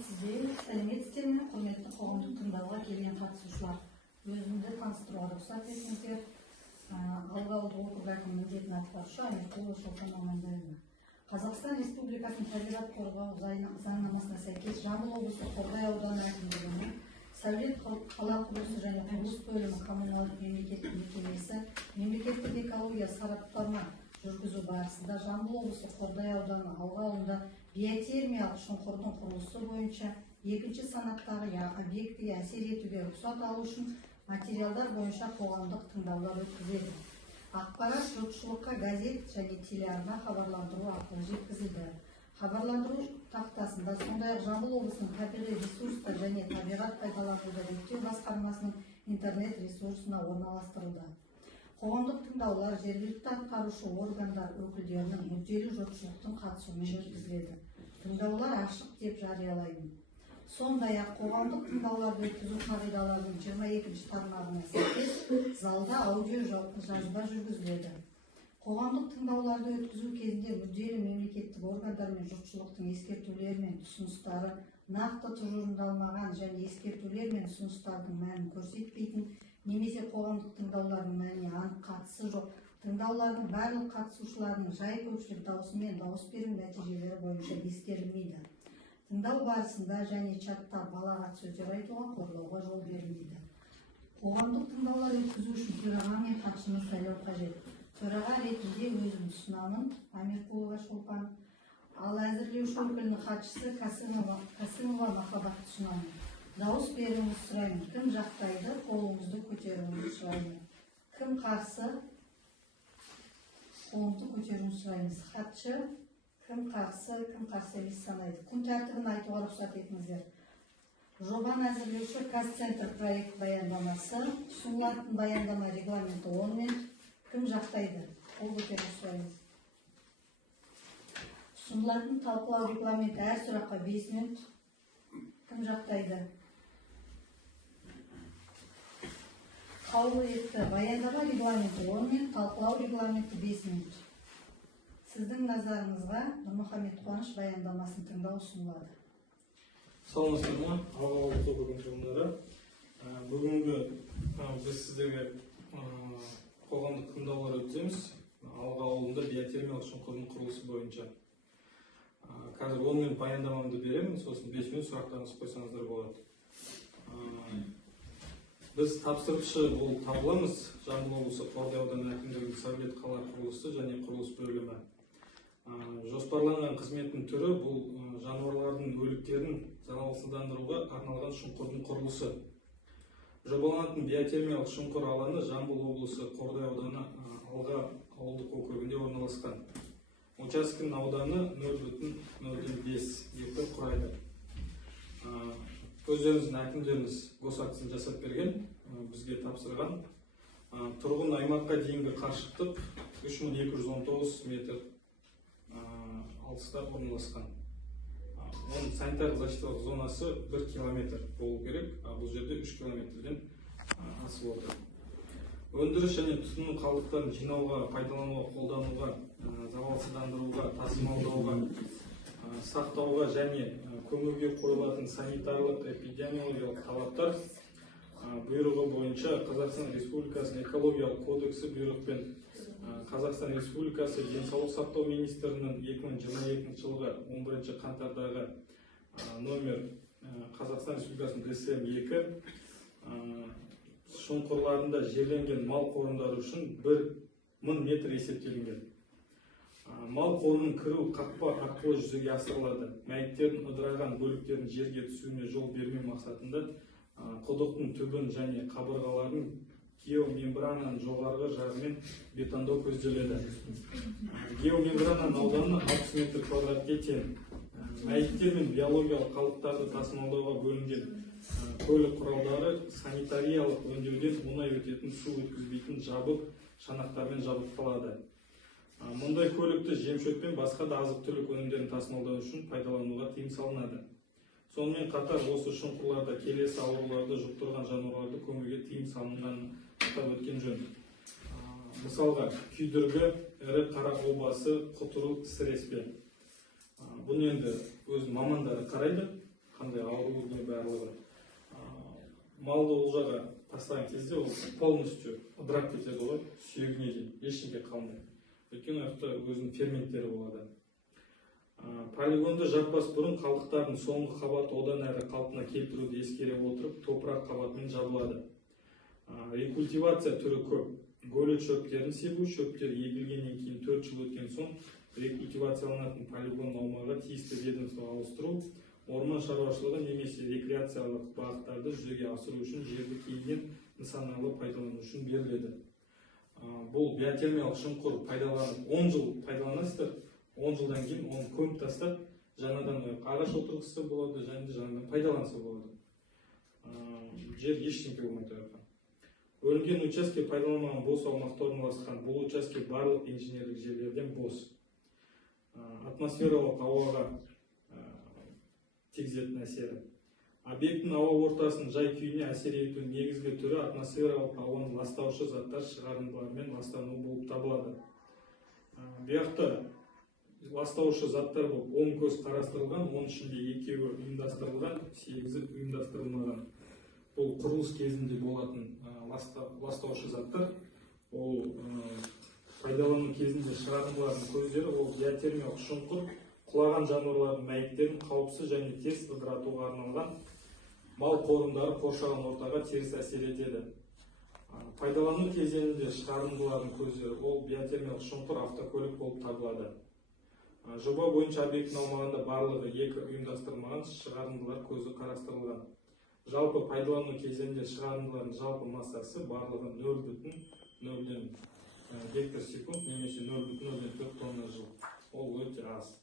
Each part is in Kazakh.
Сәлеметсіздер ме, құрметті қоғамдық тыңдауға келген қатысушылар. Өзімді таныстыруға рұқсат етіңіздер. Алға ауылдық округ әкімінің міндетін атқарушы Амирқұлова Шолпан Аманжоловна. Қазақстан Республикасының табиғат қорғау заңнамасына сәйкес Жамбыл облысы Қордай ауданы әкімдігінің сәулет қала құрылысы және құрылыс бөлімі коммуналдық мемлекеттік мекемесі мемлекеттік экология сараптама жүргізу барысында Жамбыл облысы Қордай ауданы Алға ауылында биотермиялық шұңқырдың құрылысы бойынша екінші санаттағы объектіге әсер етуге рұқсат алу үшін материалдар бойынша қоғамдық тыңдаулар өткізеді. Ақпарат жұртшылыққа газет және телеарна хабарландыру арқылы жеткізілді. Хабарландыру тақтасында сондай-ақ Жамбыл облысының табиғи ресурстар және табиғат пайдалануды реттеу басқармасының интернет ресурсына орналастырылды. Қоғамдық тыңдаулар жергілікті атқарушы органдар өкілдерінің мүдделі жұртшылықтың қатысуымен өткізіледі. Тыңдаулар ашық деп жариялаймын. Сондай-ақ қоғамдық тыңдауларды өткізу қағидаларының 22-ші тармағына сәйкес залда аудио жазба жүргізіледі. Қоғамдық тыңдауларды өткізу кезінде мүдделі мемлекеттік органдар мен жұртшылықтың ескертулері мен ұсыныстары нақты тұжырымдалмаған және ескертулер мен ұсыныстардың мәнін көрсетпейтін немесе қоғамдық тыңдаулардың мәніне анық қатысы жоқ, тыңдаулардың барлық қатысушыларының жай көпшілік даусымен дауыс беру нәтижелері бойынша ескерілмейді. Тыңдау барысында және чатта балағат сөздер айтуға, қорлауға жол берілмейді. Қоғамдық тыңдаулар өткізу үшін төраға мен хатшыны сайлау қажет. Төраға ретінде өзім ұсынамын, Амирқұлова Шолпан, ал әзірлеуші өкілінің хатшысы Касымова Махаббат ұсынамын. Дауыс беруіңізді сұраймын. Кім жақтайды, қолыңызды көтеруіңізді сұраймын. Кім қарсы, қолыңызды көтеруіңізді сұраймыз. Хатшы, кім қарсы емес санайды. Күн тәртібін айтуға рұқсат етіңіздер. Жобаны әзірлеуші Казцентр проект баяндамасы, ұсынылатын баяндама регламенті 10 мен кім жақтайды, қол көтеруіңізді сұраймыз. Ұсынылатын талқылау регламенті әр сұраққа 5 минут. Кім жақтайды? Қаулы етті. Баяндама регламенті 10 минут, талқылау регламенті 5 минут. Сіздің назарыңызға Нұрмұхамед Қуаныш баяндамасын тыңдау ұсынылады. Саламатсыздар ма, Алға ауылдық округінің тұрғындары. Бүгінгі біз сіздерге қоғамдық тыңдаулар өткіземіз. Алға ауылында биотермиялық шұңқырдың құрылысы бойынша. Қазір 10 минут баяндамамды беремін, сосын 5 минут сұрақтарыңыз қойсаңыздар болады. Біз тапсырышы болып табыламыз. Жамбыл облысы Қордай ауданы әкімдігінің сәулет қала құрылысы және құрылыс бөлімі. Жоспарланған қызметтің түрі бұл жануарлардың өліктерін залалсыздандыруға арналған шұңқырдың құрылысы. Жобаланатын биотермиялық шұңқыр алаңы Жамбыл облысы Қордай ауданы Алға ауылдық округінде орналасқан. Учаскенің ауданы 0,05 гектар құрайды. Өздеріңіздің әкімдеріңіз госактысын жасап берген, бізге тапсырған. Тұрғын аймаққа дейінгі қашықтық 3219 метр алыста орналасқан. Оның санитарлық защиталық зонасы 1 километр болу керек, бұл жерде 3 километрден асып отыр. Өндіріс және тұтыну қалдықтарын жинауға, пайдалануға, қолдануға, залалсыздандыруға, тасымалдауға, сақтауға және көмуге қойылатын санитарлық эпидемиологиялық талаптар бұйрығы бойынша Қазақстан Республикасының экологиялық кодексі бұйрықпен Қазақстан Республикасы денсаулық сақтау министрінің 2022 жылғы 11 қаңтардағы номер Қазақстан Республикасының ДСМ-2 шұңқырларында жерленген мал қорымдары үшін 1000 метр есептелінген. Мал қорының кіру қақпа арқылы жүзеге асырылады. Мәйіттердің ыдыраған бөліктердің жерге түсуіне жол бермеу мақсатында құдықтың түбін және қабырғаларын геомембрананың жоғарғы жағымен бетондау көзделеді. Геомембрананың ауданы 60 метр квадратке тең. Мәйіттер мен биологиялық қалдықтарды тасымалдауға бөлінген көлік құралдары санитариялық өңдеуден оңай өтетін су өткізбейтін жабық шанақтармен жабдықталады. Мұндай көлікті жем-шөп пен басқа да азық-түлік өнімдерін тасымалдау үшін пайдалануға тыйым салынады. Сонымен қатар осы шұңқырларда келесі ауруларды жұқтырған жануарларды көмуге тыйым салынғанын атап өткен жөн. Мысалға, күйдіргі, ірі қара обасы, құтыру, сіреспе. Бұны енді өз мамандары қарайды, қандай ауру не барлығы. Малды ол жаққа тастаған кезде ол полностью ыдырап кетеді ғой, сүйегіне дейін ештеңе қалмайды. Өйткені жақта өзінің ферменттері болады. Полигонды жаппас бұрын қалдықтардың соңғы қабаты одан әрі қалпына келтіруді ескере отырып, топырақ қабатымен жабылады. Рекультивация түрі көп. Гөлет шөптерін себу, шөптер егілгеннен кейін 4 жыл өткен соң рекультивацияланатын полигон аумағы тиісті ведомство ауыстыру, орман шаруашылығы немесе рекреациялық бағыттарды жүзеге асыру үшін жерді кейіннен нысаналы пайдалану үшін беріледі. Бұл биотермиялық шұңқыр пайдаланып 10 жыл пайдаланасыздар, 10 жылдан кейін оны көміп тастап, жаңадан ағаш отырғызса болады, және де жаңадан пайдаланса болады. Жер ештеңке болмайды. Бөлінген участке пайдаланылмаған бос аумақта орналасқан. Бұл участке барлық инженерлік жерлерден бос. Атмосфералық ауаға тигізетін әсері. Объекттің ауа ортасының жай күйіне әсер ету негізгі түрі атмосфералық ауаның ластаушы заттар шығарындылармен ластану болып табылады. Бұяқта ластаушы заттар болып 10 көз қарастырылған, оның ішінде 2-і ұйымдастырылған, 8-і ұйымдастырылмаған. Бұл құрылыс кезінде болатын ластаушы заттар, ол пайдалану кезінде шығарындылардың көздері, ол биотермиялық шұңқыр, құлаған жануарлардың мәйіттерін қауіпсіз және тез ыдыратуға арналған мал қорымдары қоршаған ортаға теріс әсер етеді. Пайдалану кезеңінде шығарындылардың көздері, ол биотермиялық шұңқыр автокөлік болып табылады. Жоба бойынша объекттің аумағында барлығы 2 ұйымдастырылмаған шығарындылар көзі қарастырылған. Жалпы пайдалану кезеңінде шығарындылардың жалпы массасы барлығы 0,0 гектар секунд немесе 0,04 тонна жыл. Ол өте аз.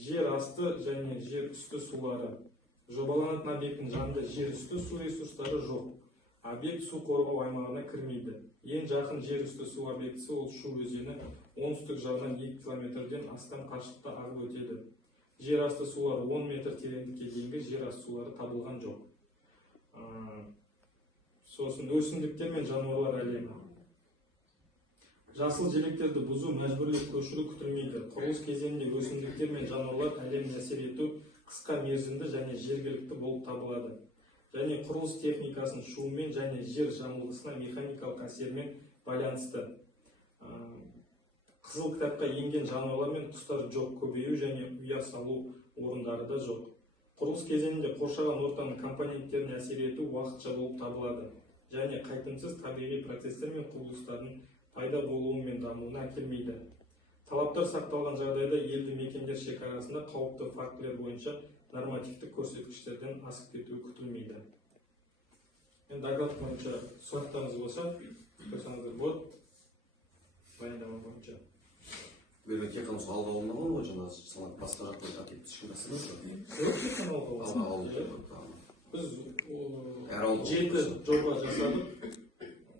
Жер асты және жер үсті сулары. Жобаланатын объекттің жанында жер үсті су ресурстары жоқ. Объект су қорғау аймағына кірмейді. Ең жақын жер үсті су объектісі ол Шу өзені оңтүстік жағынан 2 километрден астам қашықтықта ағып өтеді. Жер асты сулары 10 метр тереңдікке дейінгі жер асты сулары табылған жоқ. Сосын өсімдіктер мен жануарлар әлемі. Жасыл желектерді бұзу, мәжбүрлеп көшіру күтілмейді. Құрылыс кезеңінде өсімдіктер мен жануарлар әлеміне әсер ету қысқа мерзімді және жергілікті болып табылады. Және құрылыс техникасының шуымен және жер жамылғысына механикалық әсермен байланысты. Қызыл кітапқа енген жануарлар мен құстар жоқ, көбею және ұя салу орындары да жоқ. Құрылыс кезеңінде қоршаған ортаның компоненттеріне әсер ету уақытша болып табылады. Және қайтымсыз табиғи процестер мен құбылыстардың пайда болуы мен дамуына әкелмейді. Талаптар сақталған жағдайда елді мекендер шекарасында қауіпті фактілер бойынша нормативтік көрсеткіштерден асып кетуі күтілмейді. Мен доклад бойынша сұрақтарыңыз болса, қойсаңыздар болады. Баяндама бойынша. Böyle tek kamusu alga olmalı mı hocam? Sana başka rakı takip çıkmasın mı? Yok, tek kamu alga olmalı. Alga olmalı. Biz 7 жоба жасадық.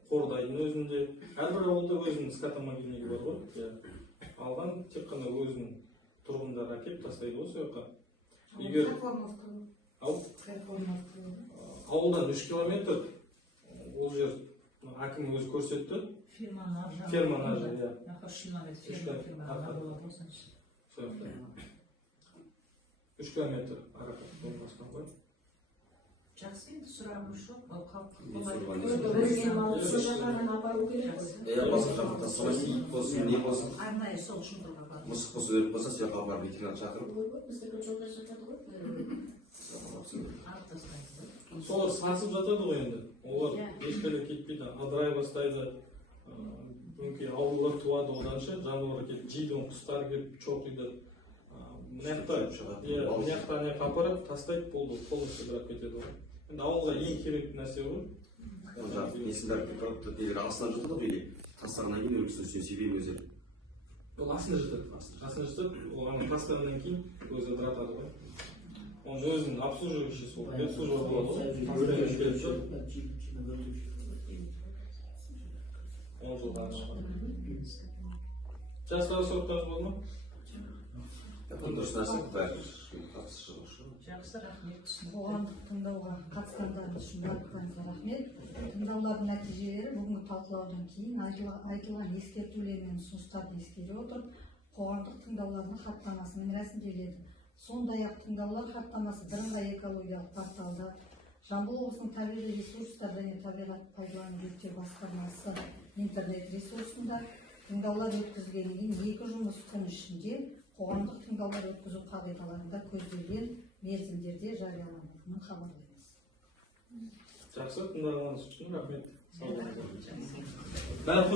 Қордайдың өзінде. Әрбір ауылда өзінің скатомобильнигі бар ғой. Алған тек қана өзінің тұрғындары әкеп тастайды ғой сол жаққа. Егер ауылдан 3 километр ол жер әкім өзі көрсетті. Фермана жер, иә. 3 километр арақат болмастан ғой. Жақсы енді сұрағым жоқ. Арнайы сол шұңқырға барып. Мысық болса өліп қалса, сол жаққа барып ветеринар шақырып. Солар сасып жатады ғой енді. Олар ешқайда кетпейді, адырай бастайды. Мүмкін аурулар туады оданша, жануарлар келіп жейді, құстар келіп чоқиды. Мынаяқта апарып тастайды, болды, полностью бұрап кетеді ғой. Енді ауылға ең керекті нәрсе ғой. Несілер препаратты егер астынан жатады ғой, тастағаннан кейін өліпсін себебі өзі. Ол астына жатады. Астына жатады, оған тастағаннан кейін өзі ыдыратады ғой. Оның өзінің обслуживающий сол, обслуживать болады ғой. Жастағы сұрақтарыңыз болды ма? Дұрыс нәрсе, бәрі қатысы шығышы. Жақсы, рахмет. Қоғамдық тыңдауға қатысқандарыңыз үшін барлықтарыңызға рахмет. Тыңдаулардың нәтижелері бүгінгі талқылаудан кейін айтылған ескертулер мен ұсыныстарды ескере отырып, қоғамдық тыңдаулардың хаттамасымен рәсімделеді. сондай-ақ тыңдаулар хаттамасы бірыңғай экологиялық порталда, Жамбыл облысының табиғи ресурстар және табиғат пайдалану реттеу басқармасы интернет ресурсында тыңдаулар өткізілгеннен кейін 2 жұмыс күні ішінде қоғамдық тыңдаулар өткізу қағидаларында көзделген мерзімдерде жарияланатынын хабарлаймыз. Жақсы, тыңдағаныңыз үшін рахмет. Сау болыңыздар. Жақсы. Бәрі